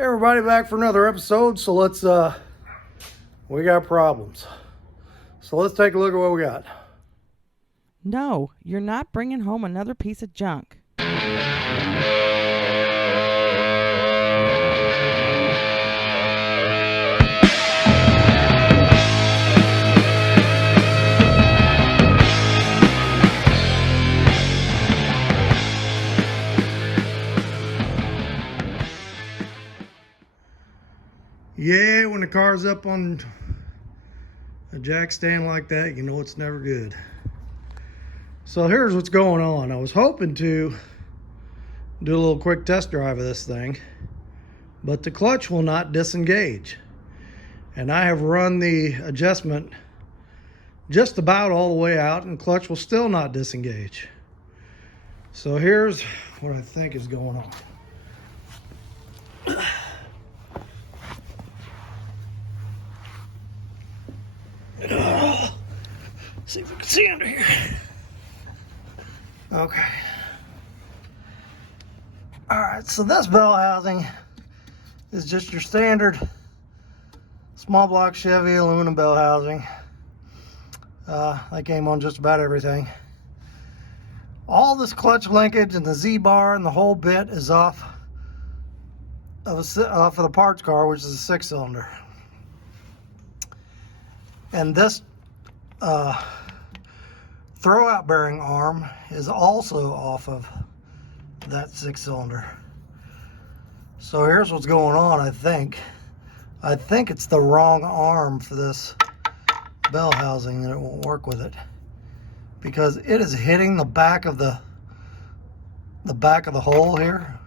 Hey everybody, back for another episode. So we got problems. So let's take a look at what we got. No, you're not bringing home another piece of junk. Yeah, when the car's up on a jack stand like that, you know it's never good. So here's what's going on. I was hoping to do a little quick test drive of this thing, but the clutch will not disengage. And I have run the adjustment just about all the way out, and clutch will still not disengage. So here's what I think is going on. See if we can see under here. Okay. All right, so this bell housing is just your standard small block Chevy aluminum bell housing. They came on just about everything. All this clutch linkage and the Z-bar and the whole bit is off of the parts car, which is a 6-cylinder. And this throwout bearing arm is also off of that 6-cylinder. So here's what's going on. I think it's the wrong arm for this bell housing, and it won't work with it because it is hitting the back of the hole here.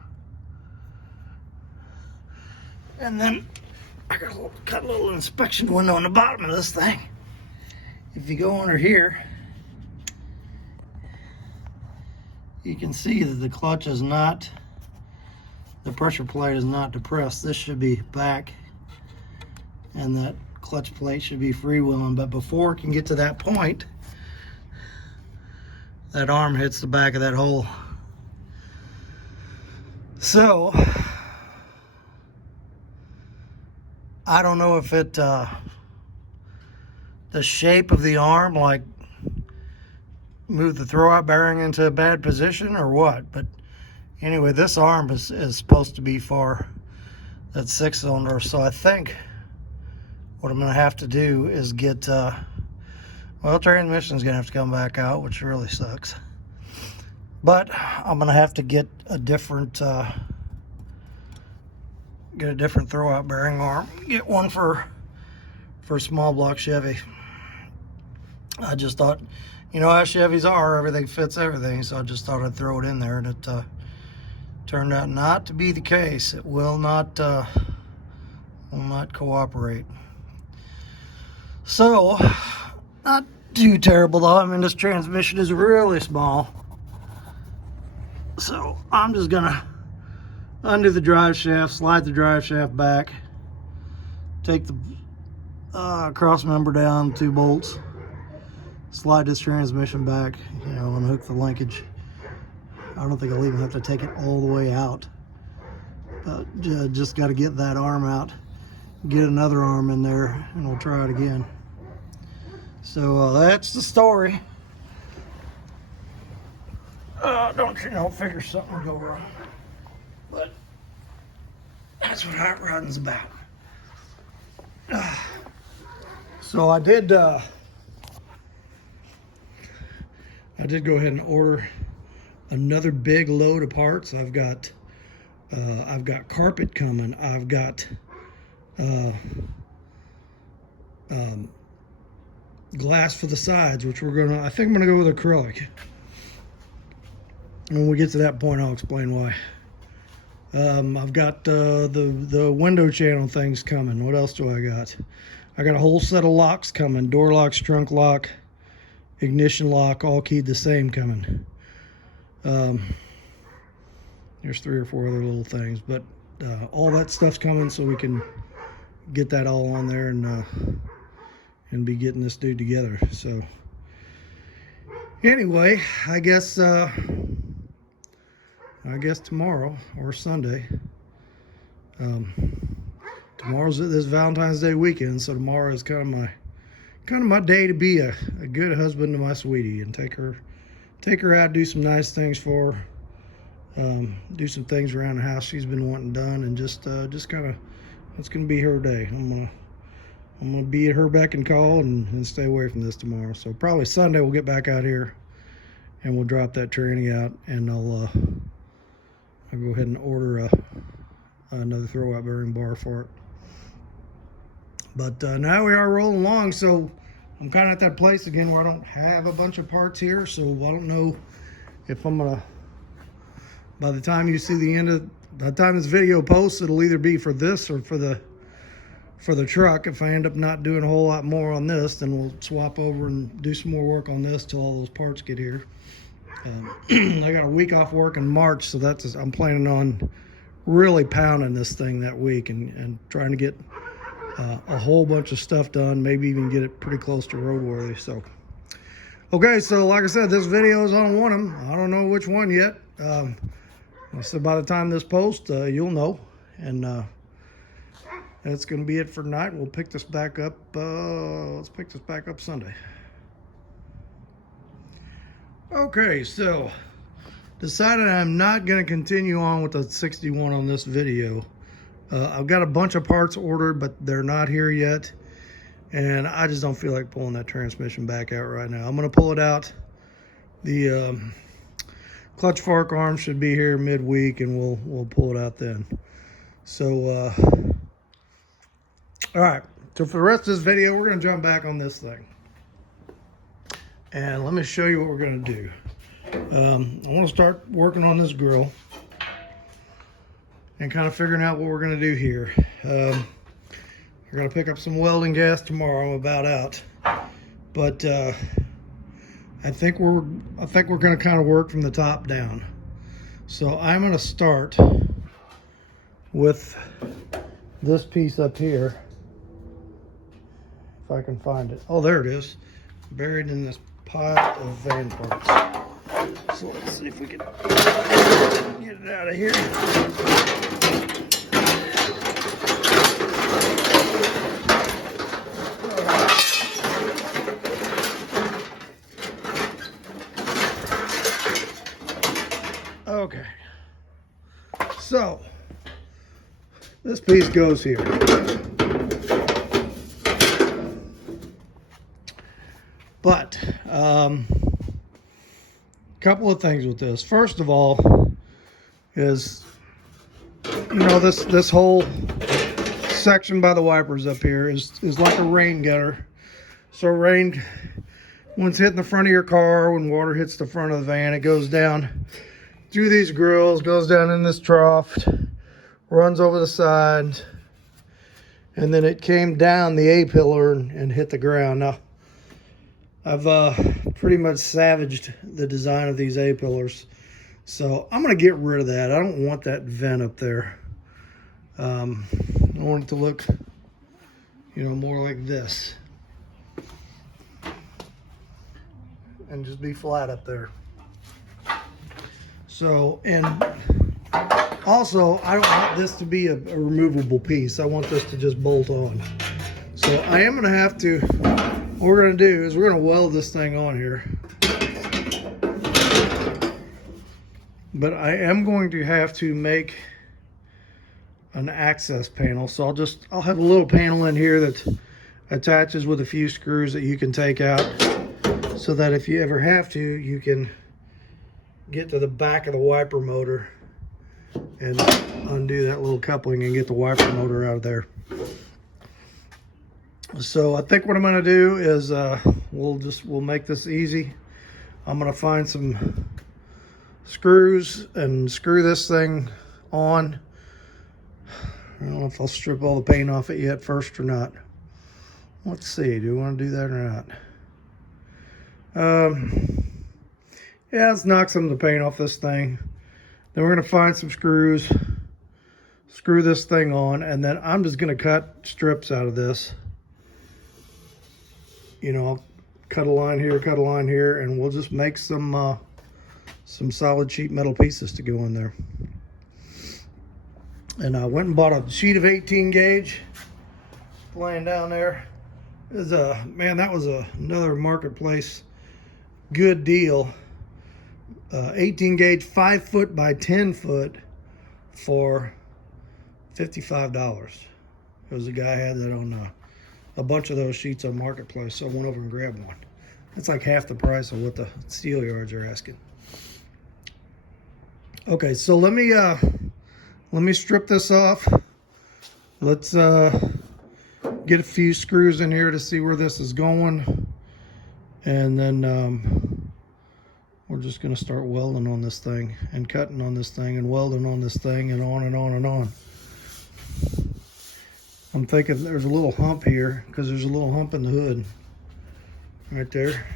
And then I got a little inspection window on the bottom of this thing. If you go under here, you can see that the clutch is not, the pressure plate is not depressed. This should be back, and that clutch plate should be freewheeling. But before it can get to that point, that arm hits the back of that hole. So I don't know if it, the shape of the arm, like move the throwout bearing into a bad position or what. But anyway, this arm is supposed to be for that 6-cylinder. So I think what I'm going to have to do is get, well, transmission's going to have to come back out, which really sucks. But I'm going to have to get a different, throwout bearing arm. Get one for small block Chevy. I just thought, you know how Chevys are, everything fits everything, so I just thought I'd throw it in there, and it turned out not to be the case. It will not cooperate. So, not too terrible though. I mean, this transmission is really small. So, I'm just gonna undo the drive shaft, slide the drive shaft back, take the cross member down, 2 bolts, slide this transmission back, unhook the linkage. I don't think I'll even have to take it all the way out. But just got to get that arm out, get another arm in there, and we'll try it again. So that's the story. Don't figure something will go wrong. But that's what hot rodding's about. So I did go ahead and order another big load of parts. I've got carpet coming. I've got glass for the sides, which I think I'm gonna go with acrylic. When we get to that point, I'll explain why. I've got the window channel things coming. What else do I got? I got a whole set of locks coming. Door locks, trunk lock, ignition lock, all keyed the same coming. There's 3 or 4 other little things, but all that stuff's coming, so we can get that all on there and be getting this dude together. So anyway, I guess tomorrow or Sunday Tomorrow's this Valentine's Day weekend, so tomorrow is kind of my day to be a good husband to my sweetie and take her out, do some nice things for her, do some things around the house she's been wanting done, and just kind of, it's gonna be her day. I'm gonna be at her beck and call and stay away from this tomorrow. So probably Sunday we'll get back out here and we'll drop that tranny out, and I'll go ahead and order another throwout bearing bar for it. But now we are rolling along, so I'm kind of at that place again where I don't have a bunch of parts here, so I don't know if I'm gonna, by the time you see by the time this video posts, it'll either be for this or for the truck. If I end up not doing a whole lot more on this, then we'll swap over and do some more work on this till all those parts get here. I got a week off work in March, so I'm planning on really pounding this thing that week and trying to get a whole bunch of stuff done, maybe even get it pretty close to roadworthy. So, okay, so like I said, this video is on one of them. I don't know which one yet. So by the time this posts, you'll know. And that's going to be it for tonight. We'll pick this back up. Let's pick this back up Sunday. Okay, so decided I'm not going to continue on with the 61 on this video. I've got a bunch of parts ordered, but they're not here yet. And I just don't feel like pulling that transmission back out right now. I'm going to pull it out. The clutch fork arm should be here midweek, and we'll pull it out then. So, all right. So for the rest of this video, we're going to jump back on this thing. And let me show you what we're going to do. I want to start working on this grill and kind of figuring out what we're going to do here. We're going to pick up some welding gas tomorrow. I'm about out, but I think we're going to kind of work from the top down. So I'm going to start with this piece up here, if I can find it. Oh, there it is, buried in this pile of van parts. So let's see if we can get it out of here. Okay, so this piece goes here. But couple of things with this. First of all is, you know, this whole section by the wipers up here is like a rain gutter. So rain, when it's hitting the front of your car, when water hits the front of the van, it goes down through these grills, goes down in this trough, runs over the side, and then it came down the A-pillar and hit the ground. Now, I've pretty much savaged the design of these A-pillars, so I'm going to get rid of that. I don't want that vent up there. I want it to look, you know, more like this, and just be flat up there. So, and also, I don't want this to be a removable piece. I want this to just bolt on. So I am going to have to, what we're going to do is we're going to weld this thing on here. But I am going to have to make an access panel. So I'll have a little panel in here that attaches with a few screws that you can take out, so that if you ever have to, you can get to the back of the wiper motor and undo that little coupling and get the wiper motor out of there. So I think what I'm going to do is we'll make this easy. I'm going to find some screws and screw this thing on. I don't know if I'll strip all the paint off it yet first or not. Let's see, do we want to do that or not? Yeah, let's knock some of the paint off this thing. Then we're going to find some screws, screw this thing on, and then I'm just going to cut strips out of this. You know, I'll cut a line here, and we'll just make some solid sheet metal pieces to go in there. And I went and bought a sheet of 18 gauge laying down there. Man, that was another marketplace good deal. 18 gauge 5 foot by 10 foot for $55. It was a guy had that on a bunch of those sheets on marketplace, so I went over and grabbed one. It's like half the price of what the steel yards are asking. Okay, so let me strip this off. Let's get a few screws in here to see where this is going, and then we're just going to start welding on this thing and cutting on this thing and welding on this thing and on and on and on. I'm thinking there's a little hump here because there's a little hump in the hood right there.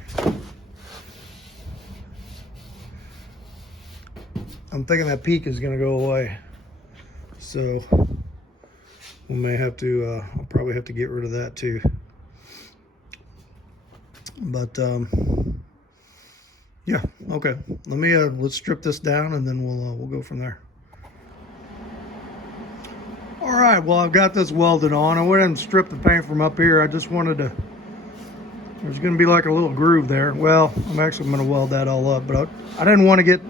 I'm thinking that peak is going to go away, so we may have to I'll probably have to get rid of that too. But yeah, okay, let's strip this down and then we'll go from there. All right, well, I've got this welded on. I went and stripped the paint from up here. I just wanted to, there's going to be like a little groove there. Well, I'm actually going to weld that all up, but I didn't want to get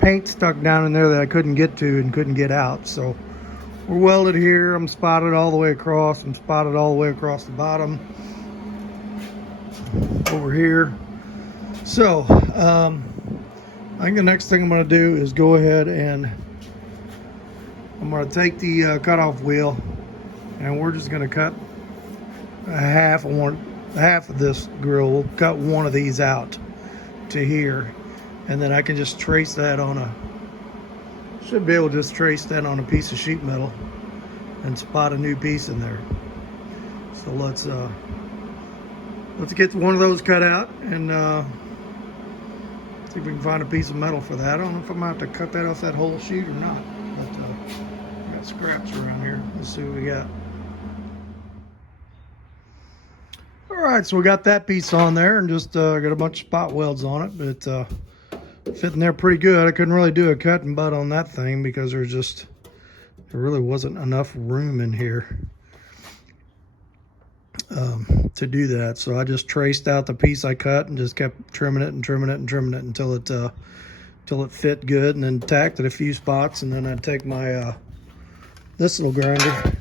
paint stuck down in there that I couldn't get to and couldn't get out. So we're welded here. I'm spotted all the way across. I'm spotted all the way across the bottom over here. So I think the next thing I'm going to do is go ahead and I'm going to take the cutoff wheel and we're just going to cut half of this grill. We'll cut one of these out to here, and then I can just trace that on should be able to just trace that on a piece of sheet metal and spot a new piece in there. So let's get one of those cut out and see if we can find a piece of metal for that. I don't know if I'm going to have to cut that off that whole sheet or not, but we got scraps around here. Let's see what we got. All right, so we got that piece on there and just got a bunch of spot welds on it, but it's fitting there pretty good. I couldn't really do a cut and butt on that thing because there really wasn't enough room in here to do that. So I just traced out the piece I cut and just kept trimming it and trimming it and trimming it until it fit good, and then tacked it a few spots, and then I'd take my this little grinder,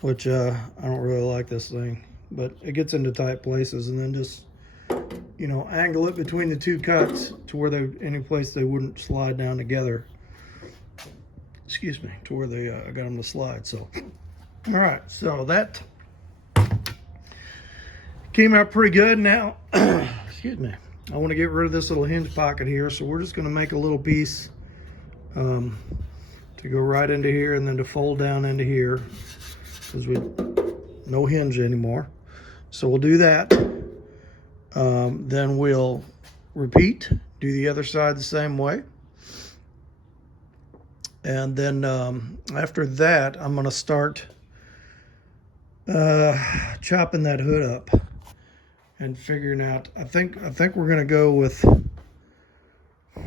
which I don't really like this thing, but it gets into tight places, and then just angle it between the two cuts to where any place they wouldn't slide down together. Excuse me, to where I got them to slide. So all right, so that came out pretty good. Now excuse me, I want to get rid of this little hinge pocket here, so we're just going to make a little piece to go right into here and then to fold down into here, because no hinge anymore. So we'll do that. Then we'll repeat, do the other side the same way. And then after that, I'm going to start chopping that hood up and figuring out, I think we're going to go with, I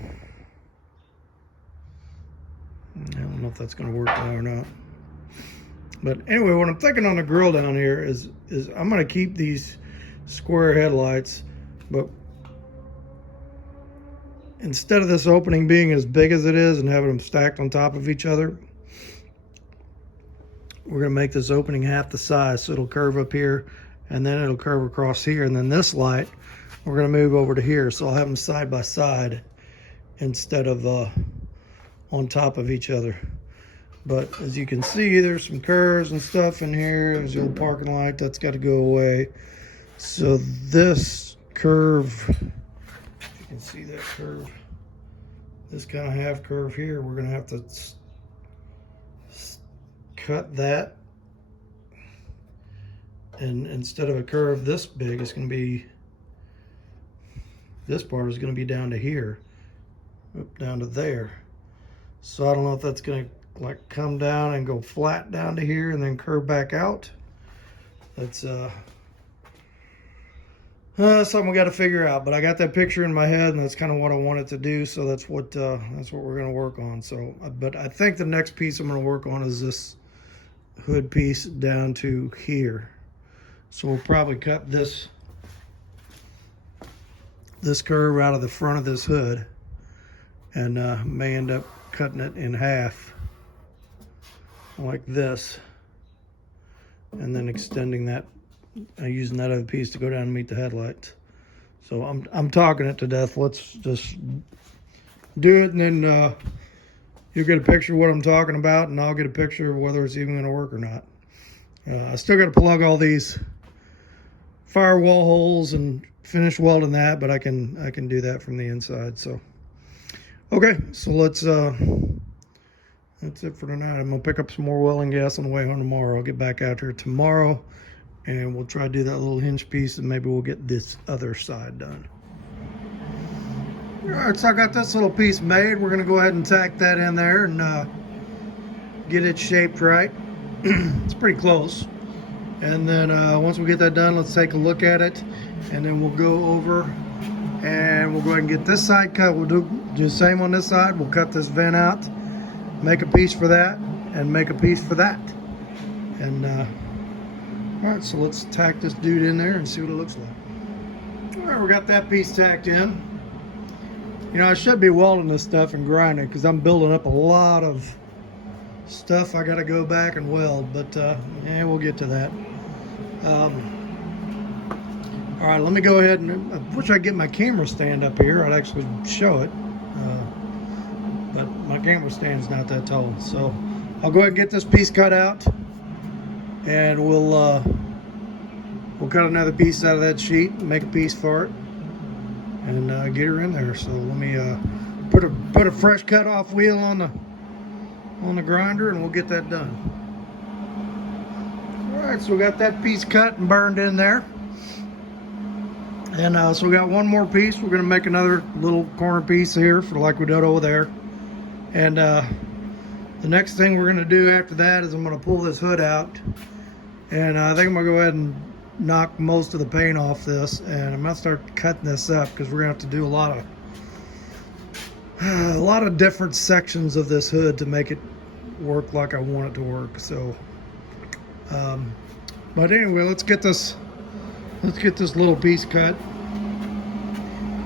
don't know if that's going to work now or not. But anyway, what I'm thinking on the grill down here is I'm going to keep these square headlights, but instead of this opening being as big as it is and having them stacked on top of each other, we're going to make this opening half the size, so it'll curve up here and then it'll curve across here, and then this light we're going to move over to here, so I'll have them side by side instead of on top of each other. But as you can see, there's some curves and stuff in here. There's the old parking light, that's got to go away. So this curve, if you can see that curve, this kind of half curve here, we're going to have to cut that, and instead of a curve this big, it's going to be, this part is going to be down to here, down to there. So I don't know if that's going to like come down and go flat down to here and then curve back out. That's Something we got to figure out, but I got that picture in my head, and that's kind of what I wanted to do. So that's what we're going to work on. So, but I think the next piece I'm going to work on is this hood piece down to here. So we'll probably cut this curve out of the front of this hood, and may end up cutting it in half like this, and then extending that, using that other piece to go down and meet the headlights. So I'm talking it to death. Let's just do it, and then you'll get a picture of what I'm talking about, and I'll get a picture of whether it's even going to work or not. I still got to plug all these firewall holes and finish welding that, but I can do that from the inside. So okay, so let's that's it for tonight. I'm gonna pick up some more welding gas on the way home tomorrow. I'll get back out here tomorrow, and we'll try to do that little hinge piece, and maybe we'll get this other side done. All right, so I got this little piece made. We're gonna go ahead and tack that in there and get it shaped right. It's pretty close. And then once we get that done, let's take a look at it, and then we'll go over and we'll go ahead and get this side cut. We'll do the same on this side. We'll cut this vent out, make a piece for that, and make a piece for that. And all right, so let's tack this dude in there and see what it looks like. All right, we got that piece tacked in. You know, I should be welding this stuff and grinding because I'm building up a lot of stuff I got to go back and weld, but yeah, we'll get to that. All right, let me go ahead and I wish I could get my camera stand up here. I'd actually show it, but my camera stand's not that tall. So I'll go ahead and get this piece cut out, and we'll cut another piece out of that sheet and make a piece for it, and get her in there. So let me put a fresh cut-off wheel on the grinder, and we'll get that done. All right, so we got that piece cut and burned in there. And so we got one more piece. We're gonna make another little corner piece here for like we did over there. And the next thing we're gonna do after that is I'm gonna pull this hood out. And I think I'm gonna go ahead and knock most of the paint off this. And I'm gonna start cutting this up because we're gonna have to do a lot of different sections of this hood to make it work like I want it to work. So but anyway, let's get this little piece cut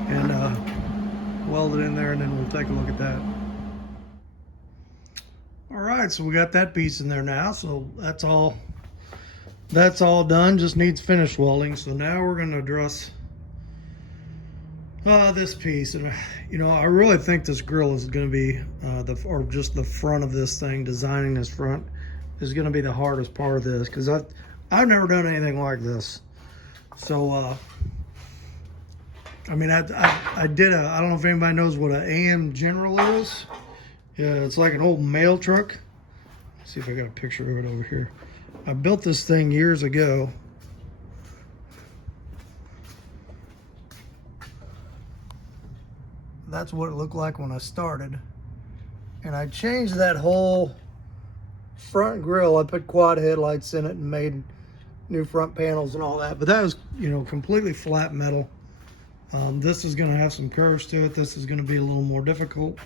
and weld it in there, and then we'll take a look at that. All right, so we got that piece in there now, so that's all done. Just needs finish welding. So now we're going to address this piece. And you know, I really think this grill is going to be or just the front of this thing, designing this front is going to be the hardest part of this, because I've never done anything like this. So I mean, I don't know if anybody knows what an AM General is. Yeah, it's like an old mail truck. Let's see if I got a picture of it over here. I built this thing years ago. That's what it looked like when I started. And I changed that whole front grille. I put quad headlights in it and made new front panels and all that. But that was, you know, completely flat metal. This is going to have some curves to it. This is going to be a little more difficult.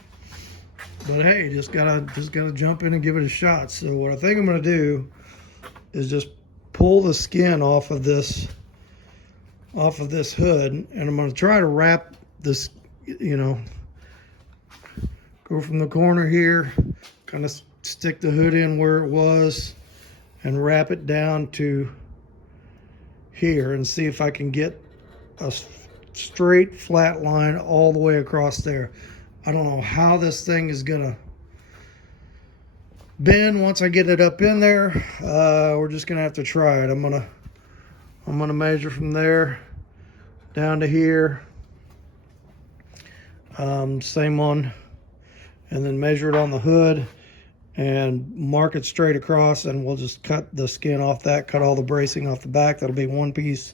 But hey, just gotta jump in and give it a shot. So what I think I'm going to do is just pull the skin off of this hood, and I'm going to try to wrap this, you know, go from the corner here, kind of stick the hood in where it was, and wrap it down to here, and see if I can get a straight flat line all the way across there. I don't know how this thing is gonna bend once I get it up in there. We're just gonna have to try it. I'm gonna measure from there down to here, same one, and then measure it on the hood and mark it straight across, and we'll just cut the skin off that, cut all the bracing off the back. That'll be one piece,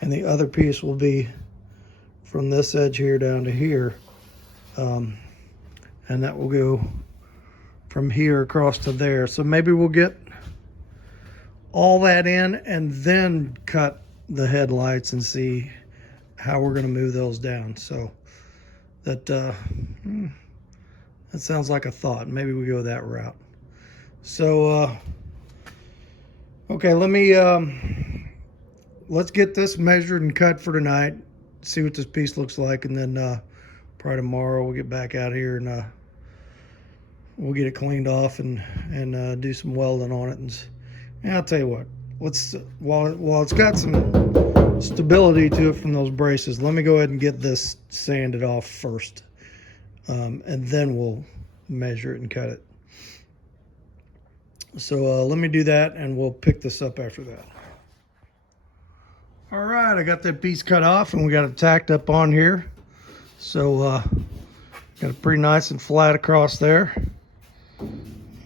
and the other piece will be from this edge here down to here, and that will go from here across to there. So maybe we'll get all that in and then cut the headlights and see how we're going to move those down. So that sounds like a thought. Maybe we go that route. So okay, let's get this measured and cut for tonight, see what this piece looks like, and then probably tomorrow we'll get back out here and we'll get it cleaned off and do some welding on it. And I'll tell you what, while it's got some stability to it from those braces, let me go ahead and get this sanded off first, and then we'll measure it and cut it. So let me do that, and we'll pick this up after that. All right, I got that piece cut off, and we got it tacked up on here. So got it pretty nice and flat across there.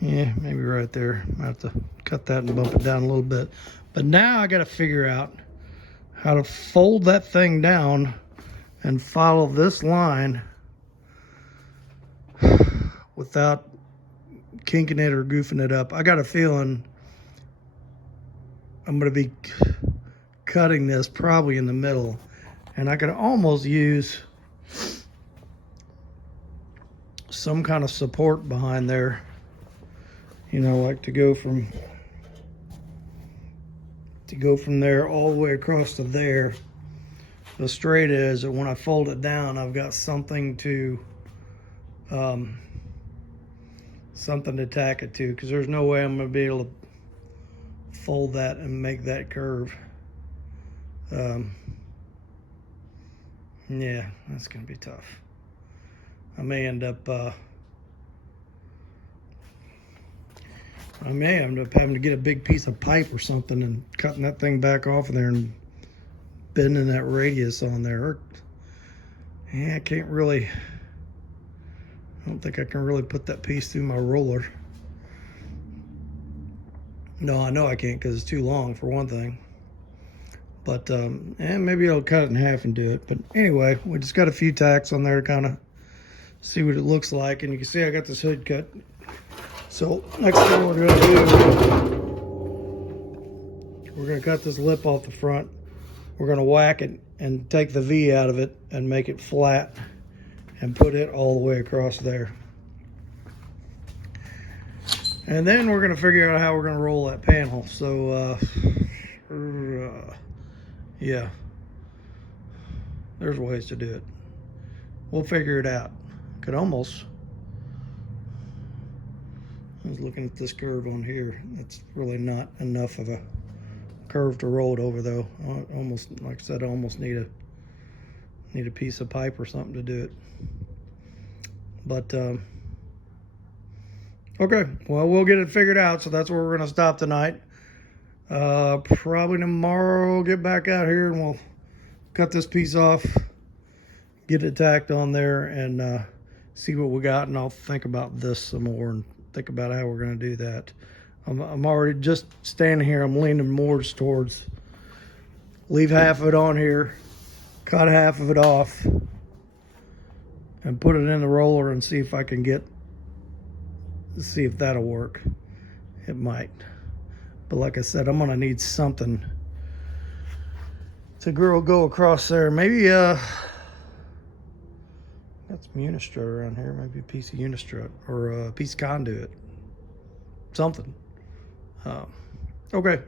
Yeah, maybe right there. I have to cut that and bump it down a little bit. But now I got to figure out how to fold that thing down and follow this line without kinking it or goofing it up. I got a feeling I'm going to be cutting this probably in the middle, and I could almost use some kind of support behind there, you know, like to go from there all the way across to there. The straight is that when I fold it down, I've got something to tack it to, because there's no way I'm going to be able to fold that and make that curve. Yeah, that's going to be tough. I may end up having to get a big piece of pipe or something and cutting that thing back off of there and bending that radius on there. Yeah, I don't think I can really put that piece through my roller. No, I know I can't, because it's too long for one thing. But maybe I'll cut it in half and do it. But anyway, we just got a few tacks on there to kind of see what it looks like. And you can see I got this hood cut. So next thing we're going to do, we're going to cut this lip off the front. We're going to whack it and take the V out of it and make it flat and put it all the way across there. And then we're going to figure out how we're going to roll that panel. So yeah, there's ways to do it. We'll figure it out. I was looking at this curve on here. It's really not enough of a curve to roll it over, though. Almost, like I said, I almost need a piece of pipe or something to do it. But okay, well, we'll get it figured out. So that's where we're going to stop tonight. Probably tomorrow we'll get back out here and we'll cut this piece off, get it tacked on there, and see what we got. And I'll think about this some more and think about how we're going to do that. I'm already just standing here. I'm leaning more towards leave half of it on here, cut half of it off, and put it in the roller and see if I can see if that'll work. It might. But like I said, I'm gonna need something to go across there. Maybe got some unistrut around here. Maybe a piece of unistrut or a piece of conduit. Something. Okay,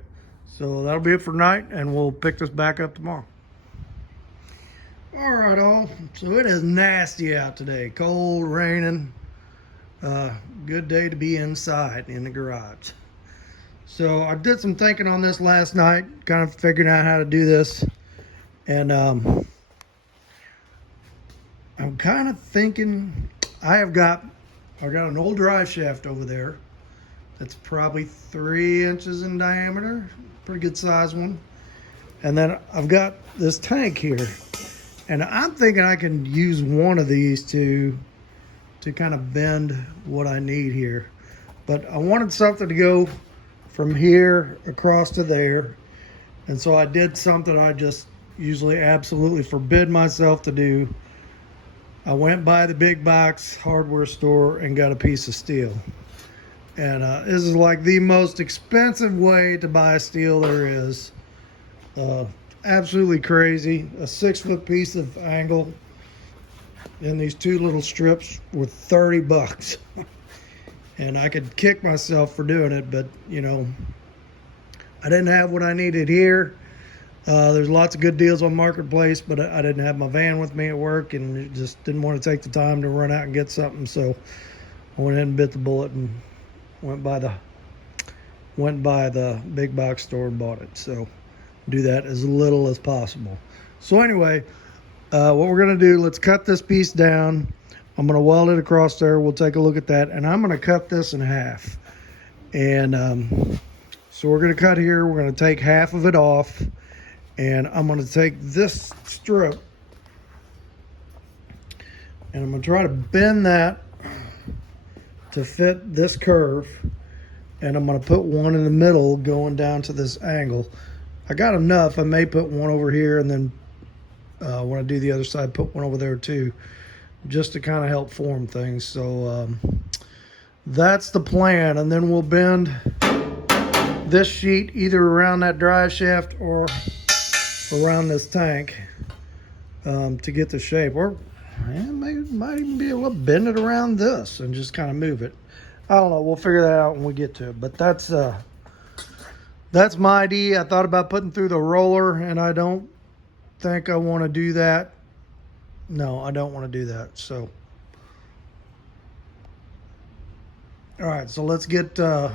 so that'll be it for tonight, and we'll pick this back up tomorrow. All right, all. So it is nasty out today. Cold, raining. Good day to be inside in the garage. So I did some thinking on this last night, kind of figuring out how to do this. And I'm kind of thinking I've got an old drive shaft over there that's probably 3 inches in diameter, pretty good size one. And then I've got this tank here, and I'm thinking I can use one of these to kind of bend what I need here. But I wanted something to go from here across to there, and so I did something I just usually absolutely forbid myself to do. I went by the big box hardware store and got a piece of steel. And this is like the most expensive way to buy steel there is. absolutely crazy. A 6-foot piece of angle in these 2 little strips were 30 bucks. And I could kick myself for doing it, but you know, I didn't have what I needed here. There's lots of good deals on Marketplace, but I didn't have my van with me at work and just didn't want to take the time to run out and get something. So I went ahead and bit the bullet and went by the big box store and bought it. So do that as little as possible. So anyway, what we're gonna do, let's cut this piece down. I'm gonna weld it across there. We'll take a look at that, and I'm gonna cut this in half. And so we're gonna cut here. We're gonna take half of it off, and I'm gonna take this strip and I'm gonna try to bend that to fit this curve, and I'm gonna put one in the middle going down to this angle. I got enough. I may put one over here, and then when I do the other side, put one over there too, just to kind of help form things. So that's the plan, and then we'll bend this sheet either around that drive shaft or around this tank to get the shape. Or might even be able to bend it around this and just kind of move it. I don't know. We'll figure that out when we get to it. But that's my idea. I thought about putting through the roller, and I don't think I want to do that. No, I don't want to do that. So, all right. So let's get this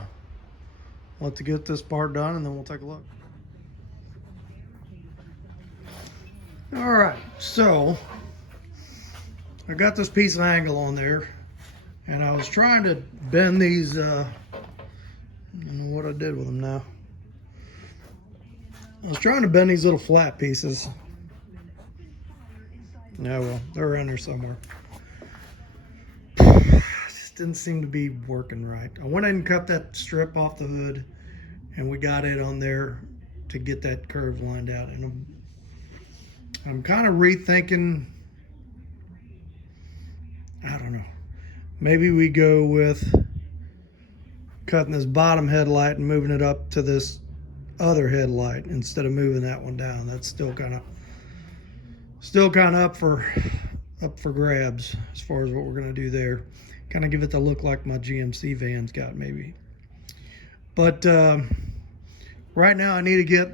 part done, and then we'll take a look. All right. So I got this piece of angle on there, and I was trying to bend these. I don't know what I did with them now. I was trying to bend these little flat pieces. Yeah, well, they're around there somewhere. Just didn't seem to be working right. I went ahead and cut that strip off the hood, and we got it on there to get that curve lined out. And I'm kind of rethinking. I don't know. Maybe we go with cutting this bottom headlight and moving it up to this other headlight instead of moving that one down. That's still kind of up for grabs as far as what we're going to do there. Kind of give it the look like my GMC van's got, maybe. But right now I need to get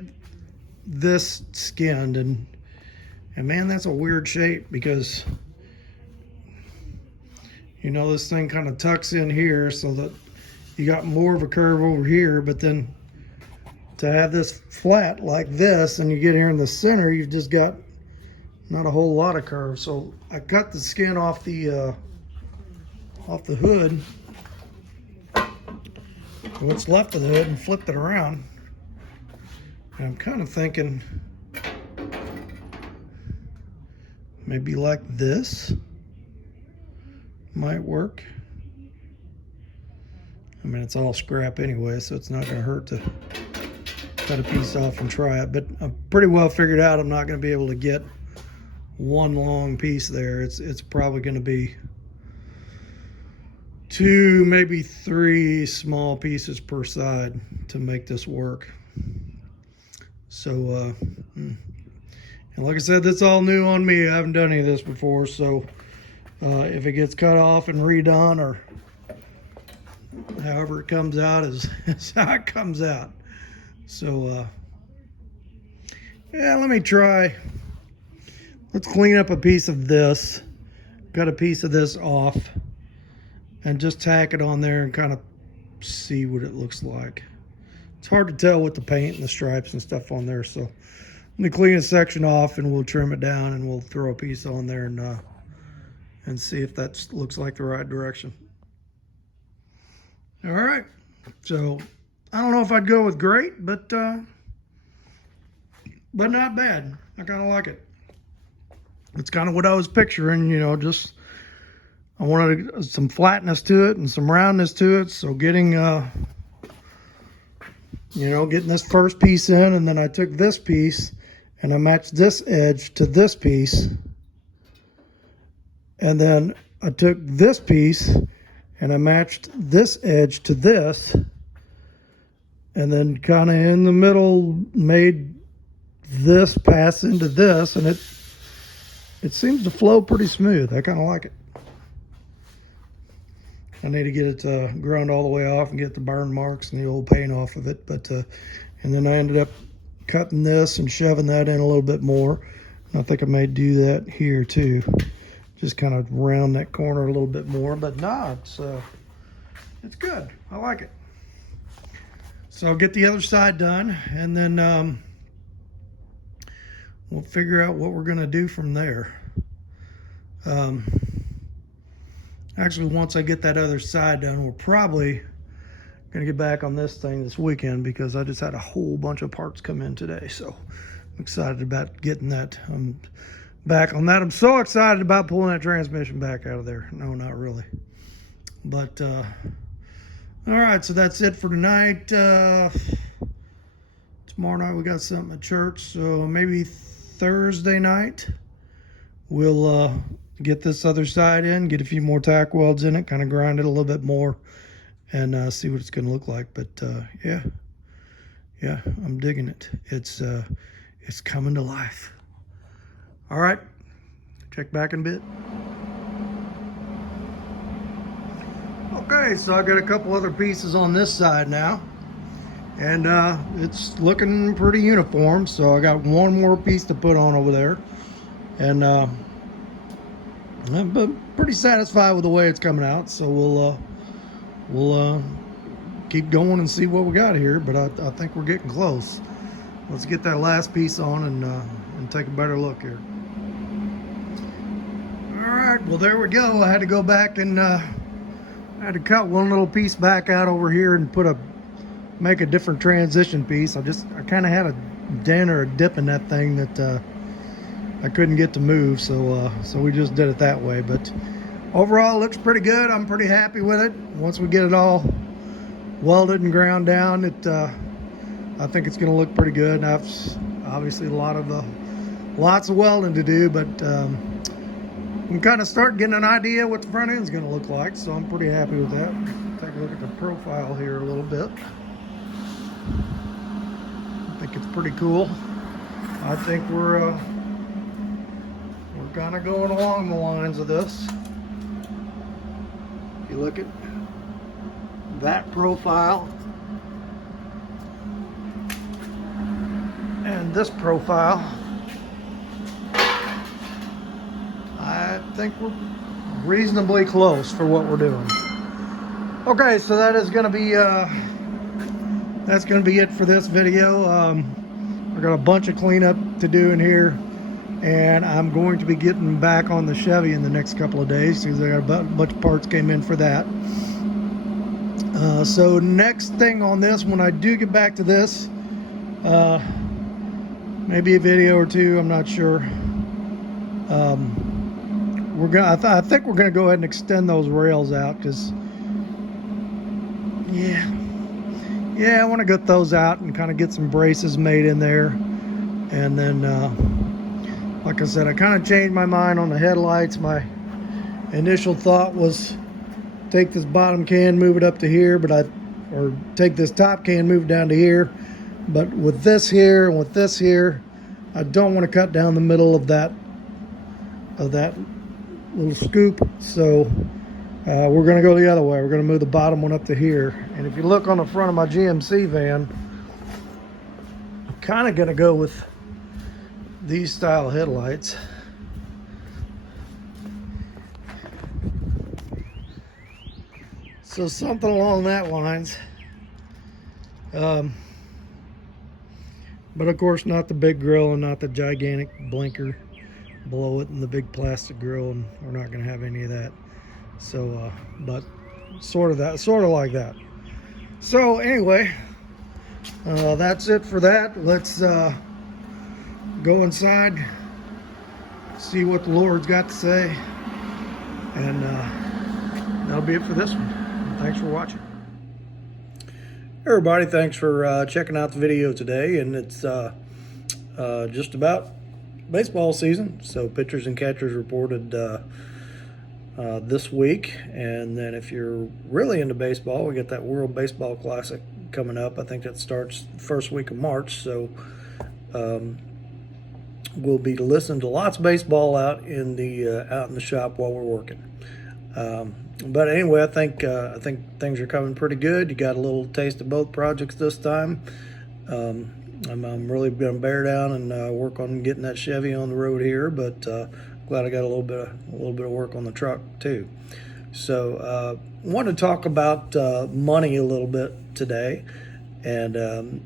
this skinned, and man, that's a weird shape, because you know, this thing kind of tucks in here so that you got more of a curve over here, but then to have this flat like this and you get here in the center, you've just got not a whole lot of curve. So I cut the skin off the hood, what's left of the hood, and flipped it around. And I'm kind of thinking maybe like this might work. I mean, it's all scrap anyway, so it's not going to hurt to cut a piece off and try it. But I'm pretty well figured out I'm not going to be able to get one long piece there. It's probably going to be 2, maybe 3 small pieces per side to make this work. So, and like I said, that's all new on me. I haven't done any of this before, so if it gets cut off and redone, or however it comes out is how it comes out. So yeah, let me try. Let's clean up a piece of this, cut a piece of this off, and just tack it on there and kind of see what it looks like. It's hard to tell with the paint and the stripes and stuff on there, so let me clean a section off and we'll trim it down, and we'll throw a piece on there and see if that looks like the right direction. All right, so I don't know if I'd go with great, but not bad. I kind of like it. It's kind of what I was picturing, you know, just I wanted some flatness to it and some roundness to it. So getting, getting this first piece in, and then I took this piece and I matched this edge to this piece. And then I took this piece and I matched this edge to this. And then kind of in the middle made this pass into this, and it seems to flow pretty smooth. I kind of like it. I need to get it ground all the way off and get the burn marks and the old paint off of it. But and then I ended up cutting this and shoving that in a little bit more. I think I may do that here too. Just kind of round that corner a little bit more. But nah, it's good. I like it. So I'll get the other side done, and then we'll figure out what we're gonna do from there. Actually, once I get that other side done, we're probably gonna get back on this thing this weekend, because I just had a whole bunch of parts come in today. So I'm excited about getting that back on that. I'm so excited about pulling that transmission back out of there. No, not really. But all right, so that's it for tonight. Tomorrow night we got something at church, so maybe Thursday night we'll get this other side in, get a few more tack welds in it, kind of grind it a little bit more, and see what it's going to look like. But yeah, I'm digging it. It's coming to life. All right, check back in a bit. Okay, so I got a couple other pieces on this side now, and it's looking pretty uniform. So I got one more piece to put on over there, and I'm pretty satisfied with the way it's coming out. So we'll keep going and see what we got here. But I think we're getting close. Let's get that last piece on and take a better look here. All right, well there we go. I had to go back and I had to cut one little piece back out over here and make a different transition piece. I kind of had a dent or a dip in that thing that I couldn't get to move, so we just did it that way. But overall, it looks pretty good. I'm pretty happy with it. Once we get it all welded and ground down, I think it's going to look pretty good. And I've obviously lots of welding to do, but I'm kind of starting getting an idea what the front end's going to look like. So I'm pretty happy with that. Take a look at the profile here a little bit. I think it's pretty cool. I think we're kind of going along the lines of this. If you look at that profile and this profile, I think we're reasonably close for what we're doing. Okay, so that is going to be that's going to be it for this video. I got a bunch of cleanup to do in here, and I'm going to be getting back on the Chevy in the next couple of days because I got a bunch of parts came in for that. So next thing on this, when I do get back to this, maybe a video or two, I'm not sure. I think we're gonna go ahead and extend those rails out, because yeah, I want to get those out and kind of get some braces made in there. And then like I said, I kind of changed my mind on the headlights. My initial thought was take this bottom can, move it up to here, or take this top can, move it down to here. But with this here and with this here, I don't want to cut down the middle of that little scoop. So we're going to go the other way. We're going to move the bottom one up to here. And if you look on the front of my GMC van, I'm kind of going to go with these style headlights. So something along that lines. But of course not the big grill and not the gigantic blinker below it and the big plastic grill, and we're not going to have any of that. So but sort of like that. So anyway, that's it for that. Let's go inside, see what the Lord's got to say, and that'll be it for this one. Thanks for watching. Everybody, thanks for checking out the video today. And it's just about baseball season, so pitchers and catchers reported this week. And then if you're really into baseball, we got that World Baseball Classic coming up. I think that starts the first week of March, so we'll be listening to lots of baseball out in the shop while we're working. But anyway, I think things are coming pretty good. You got a little taste of both projects this time. I'm really going to bear down and work on getting that Chevy on the road here, but glad I got a little bit of work on the truck too. So want to talk about money a little bit today, and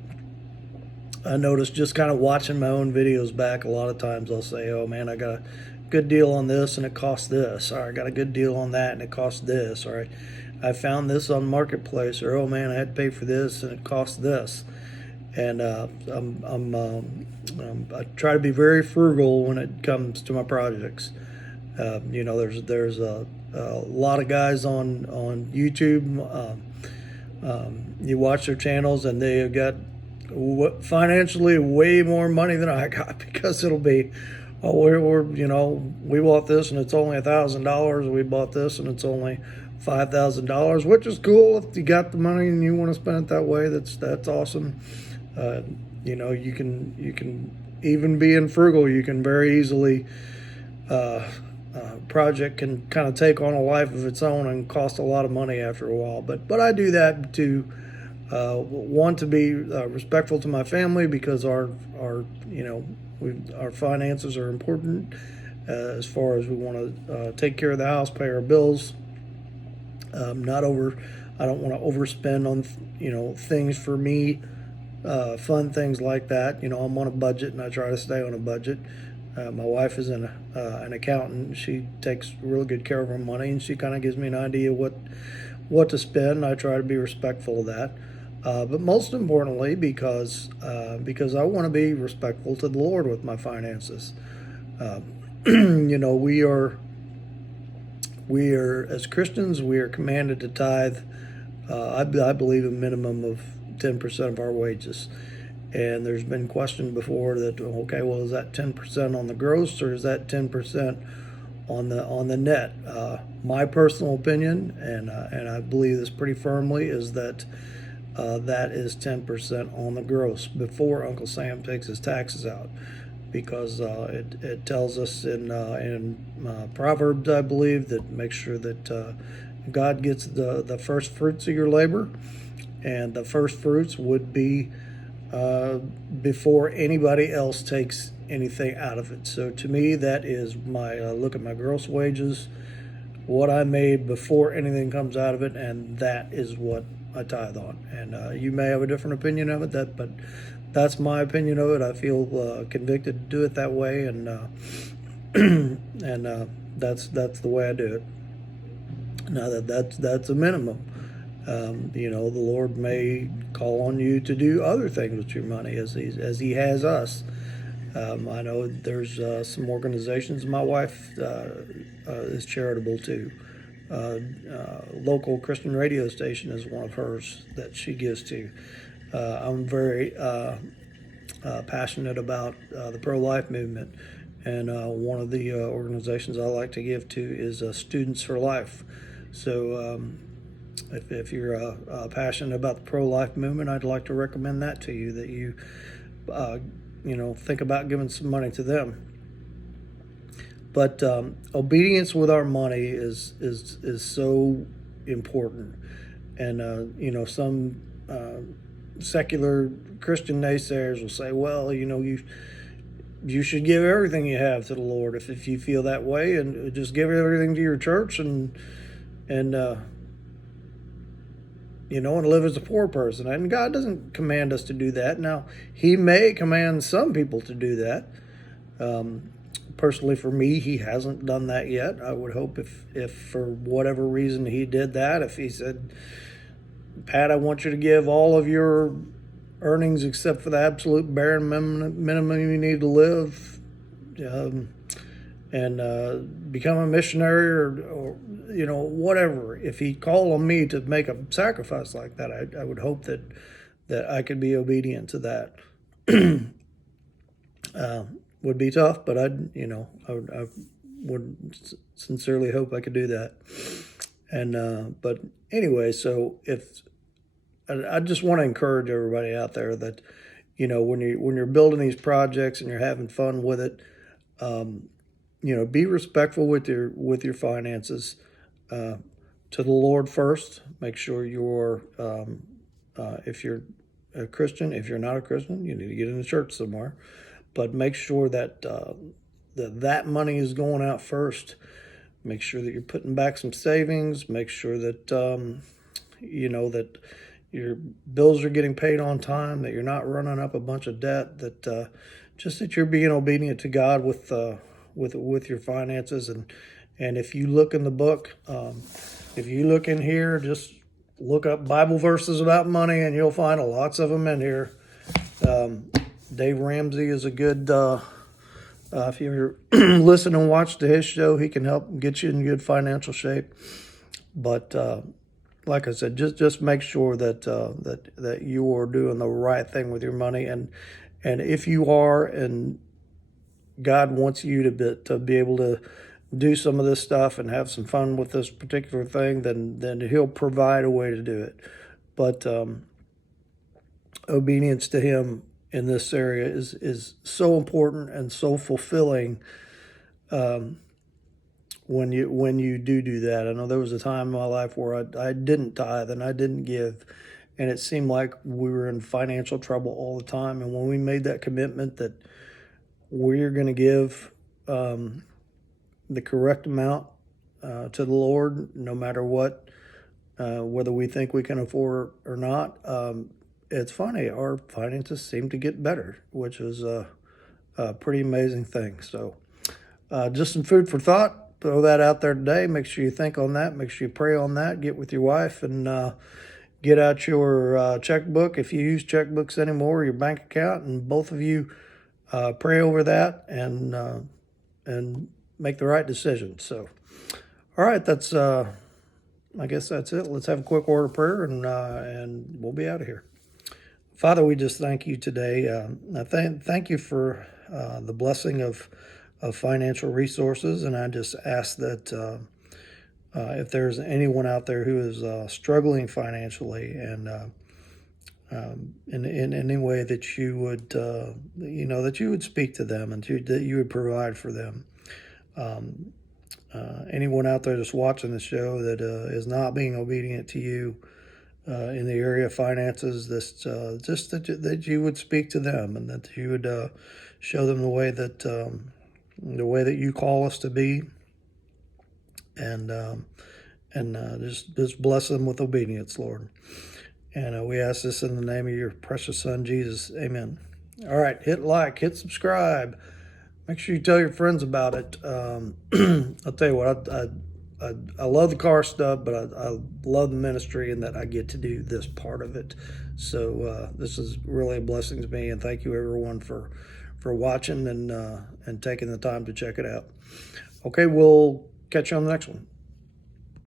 I noticed just kind of watching my own videos back, a lot of times I'll say, oh man, I got a good deal on this and it costs this, or I got a good deal on that and it costs this, or I found this on Marketplace, or oh man, I had to pay for this and it cost this. And I try to be very frugal when it comes to my projects. There's a lot of guys on YouTube. You watch their channels and they have got financially way more money than I got, because it'll be, oh, we bought this and it's only $1,000. We bought this and it's only $5,000, which is cool if you got the money and you want to spend it that way. That's awesome. You can even being frugal, you can very easily project can kind of take on a life of its own and cost a lot of money after a while. But I do that to want to be respectful to my family, because our finances are important as far as we want to take care of the house, pay our bills. I don't want to overspend on things for me. Fun things like that. I'm on a budget and I try to stay on a budget. My wife is an accountant. She takes really good care of her money, and she kind of gives me an idea what to spend. I try to be respectful of that. But most importantly, because I want to be respectful to the Lord with my finances. We are as Christians, we are commanded to tithe. I believe a minimum of 10% of our wages. And there's been questioned before that, okay, well, is that 10% on the gross, or is that 10% on the net? My personal opinion, and I believe this pretty firmly, is that that is 10% on the gross before Uncle Sam takes his taxes out, because it tells us in Proverbs, I believe, that make sure that God gets the first fruits of your labor. And the first fruits would be before anybody else takes anything out of it. So to me, that is my look at my gross wages, what I made before anything comes out of it, and that is what I tithe on. And you may have a different opinion of it, but that's my opinion of it. I feel convicted to do it that way, and that's the way I do it. Now that's a minimum. The Lord may call on you to do other things with your money as He has us. I know there's some organizations my wife is charitable to. Local Christian radio station is one of hers that she gives to. I'm very passionate about the pro-life movement, and one of the organizations I like to give to is Students for Life. So if you're passionate about the pro-life movement, I'd like to recommend that to you, that you think about giving some money to them. But obedience with our money is so important. And some secular Christian naysayers will say, well, you should give everything you have to the Lord if you feel that way, and just give everything to your church and live as a poor person. And God doesn't command us to do that. Now, He may command some people to do that. Personally, for me, He hasn't done that yet. I would hope if for whatever reason He did that, if He said, Pat, I want you to give all of your earnings except for the absolute bare minimum you need to live, and become a missionary or whatever. If He called on me to make a sacrifice like that, I would hope that I could be obedient to that. Would be tough, but I would sincerely hope I could do that. And but anyway, so I just want to encourage everybody out there that when you're building these projects and you're having fun with it, be respectful with your finances. To the Lord first. Make sure you're, if you're a Christian, if you're not a Christian, you need to get in the church somewhere. But make sure that that money is going out first. Make sure that you're putting back some savings. Make sure that that your bills are getting paid on time. That you're not running up a bunch of debt. That just that you're being obedient to God with your finances. And if you look in the book, if you look in here, just look up Bible verses about money, and you'll find lots of them in here. Dave Ramsey is a good. If you ever listen and watch to his show, he can help get you in good financial shape. But like I said, just make sure that you are doing the right thing with your money, and if you are, and God wants you to be able to do some of this stuff and have some fun with this particular thing, then He'll provide a way to do it. But obedience to Him in this area is so important and so fulfilling when you do that. I know there was a time in my life where I didn't tithe and I didn't give, and it seemed like we were in financial trouble all the time. And when we made that commitment that we're going to give the correct amount to the Lord, no matter what, whether we think we can afford it or not, it's funny, our finances seem to get better, which is a pretty amazing thing. So just some food for thought. Throw that out there today. Make sure you think on that. Make sure you pray on that. Get with your wife and get out your checkbook, if you use checkbooks anymore, your bank account, and both of you pray over that and make the right decision. So, all right, that's I guess that's it. Let's have a quick word of prayer, and we'll be out of here. Father, we just thank you today. I thank you for the blessing of financial resources, and I just ask that if there's anyone out there who is struggling financially, and in any way that you would that you would speak to them, and that you would provide for them. Anyone out there that's watching the show that is not being obedient to you in the area of finances, just that you would speak to them, and that you would show them the way that you call us to be, and just bless them with obedience, Lord. And we ask this in the name of your precious Son, Jesus. Amen. All right, hit like, hit subscribe. Make sure you tell your friends about it. I'll tell you what, I love the car stuff, but I love the ministry and that I get to do this part of it. So this is really a blessing to me, and thank you everyone for watching and taking the time to check it out. Okay, we'll catch you on the next one.